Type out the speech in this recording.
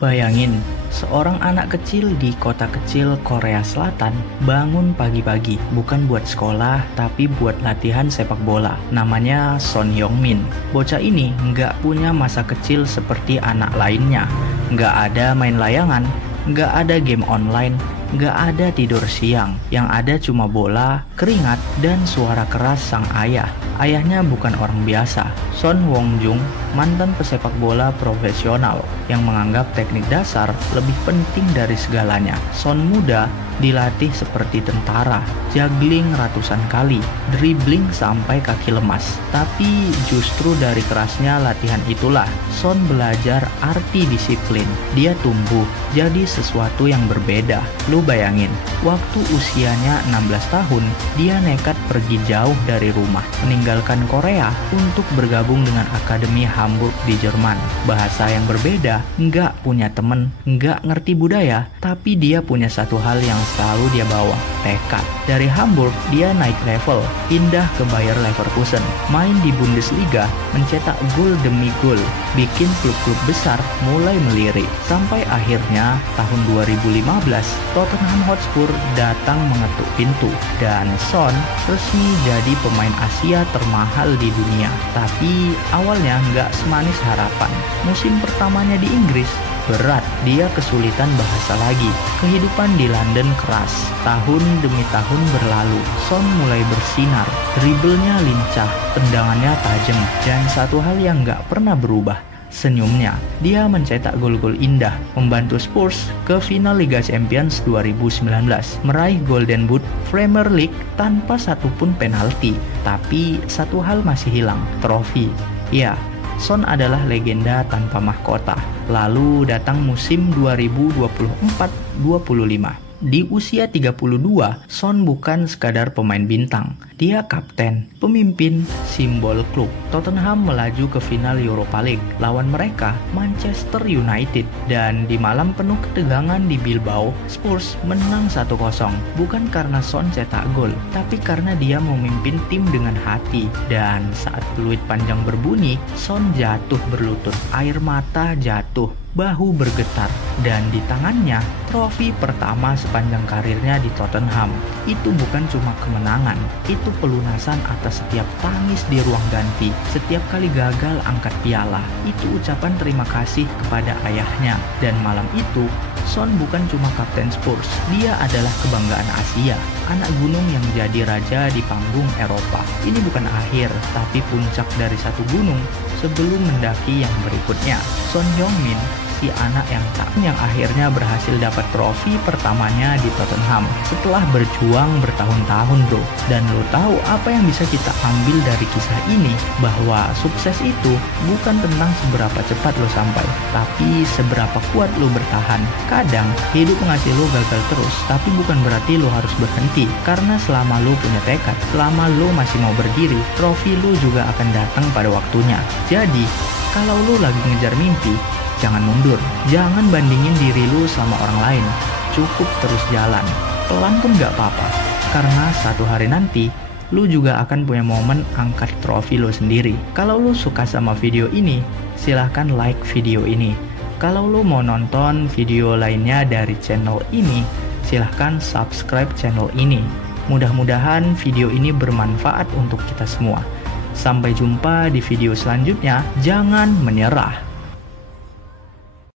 Bayangin, seorang anak kecil di kota kecil Korea Selatan bangun pagi-pagi bukan buat sekolah tapi buat latihan sepak bola. Namanya Son Heung-min. Bocah ini nggak punya masa kecil seperti anak lainnya. Nggak ada main layangan, nggak ada game online, nggak ada tidur siang. Yang ada cuma bola, keringat, dan suara keras sang ayah. Ayahnya bukan orang biasa. Son Wong-jung, mantan pesepak bola profesional yang menganggap teknik dasar lebih penting dari segalanya. Son muda dilatih seperti tentara, juggling ratusan kali, dribbling sampai kaki lemas. Tapi justru dari kerasnya latihan itulah Son belajar arti disiplin. Dia tumbuh jadi sesuatu yang berbeda. Lu bayangin, waktu usianya 16 tahun, dia nekat pergi jauh dari rumah, meninggalkan Korea untuk bergabung dengan Akademi Hamburg di Jerman. Bahasa yang berbeda, nggak punya temen, nggak ngerti budaya, tapi dia punya satu hal yang selalu dia bawa, tekad. Dari Hamburg, dia naik level, pindah ke Bayer Leverkusen, main di Bundesliga, mencetak gol demi gol, bikin klub-klub besar mulai melirik. Sampai akhirnya, tahun 2015, Tottenham Hotspur datang mengetuk pintu, dan Son resmi jadi pemain Asia termahal di dunia. Tapi awalnya nggak semanis harapan. Musim pertamanya di Inggris berat, dia kesulitan bahasa lagi. Kehidupan di London keras. Tahun demi tahun berlalu, Son mulai bersinar. Dribblenya lincah, tendangannya tajam, dan satu hal yang nggak pernah berubah, senyumnya. Dia mencetak gol-gol indah, membantu Spurs ke final Liga Champions 2019, meraih Golden Boot, Premier League tanpa satupun penalti. Tapi satu hal masih hilang, trofi. Ya, Son adalah legenda tanpa mahkota. Lalu datang musim 2024-25. Di usia 32, Son bukan sekadar pemain bintang. Dia kapten, pemimpin, simbol klub. Tottenham melaju ke final Europa League lawan mereka, Manchester United. Dan di malam penuh ketegangan di Bilbao, Spurs menang 1-0. Bukan karena Son cetak gol, tapi karena dia memimpin tim dengan hati. Dan saat peluit panjang berbunyi, Son jatuh berlutut. Air mata jatuh, bahu bergetar, dan di tangannya trofi pertama sepanjang karirnya di Tottenham. Itu bukan cuma kemenangan, itu pelunasan atas setiap tangis di ruang ganti, setiap kali gagal angkat piala. Itu ucapan terima kasih kepada ayahnya. Dan malam itu, Son bukan cuma kapten Spurs, dia adalah kebanggaan Asia, anak gunung yang jadi raja di panggung Eropa. Ini bukan akhir, tapi puncak dari satu gunung sebelum mendaki yang berikutnya. Son Heung-min, si anak yang akhirnya berhasil dapat trofi pertamanya di Tottenham setelah berjuang bertahun-tahun, bro. Dan lo tahu apa yang bisa kita ambil dari kisah ini? Bahwa sukses itu bukan tentang seberapa cepat lo sampai, tapi seberapa kuat lo bertahan. Kadang hidup ngasih lo gagal terus, tapi bukan berarti lo harus berhenti. Karena selama lo punya tekad, selama lo masih mau berdiri, trofi lo juga akan datang pada waktunya. Jadi kalau lo lagi ngejar mimpi, jangan mundur, jangan bandingin diri lu sama orang lain. Cukup terus jalan, pelan pun gak apa-apa. Karena satu hari nanti, lu juga akan punya momen angkat trofi lu sendiri. Kalau lu suka sama video ini, silahkan like video ini. Kalau lu mau nonton video lainnya dari channel ini, silahkan subscribe channel ini. Mudah-mudahan video ini bermanfaat untuk kita semua. Sampai jumpa di video selanjutnya, jangan menyerah.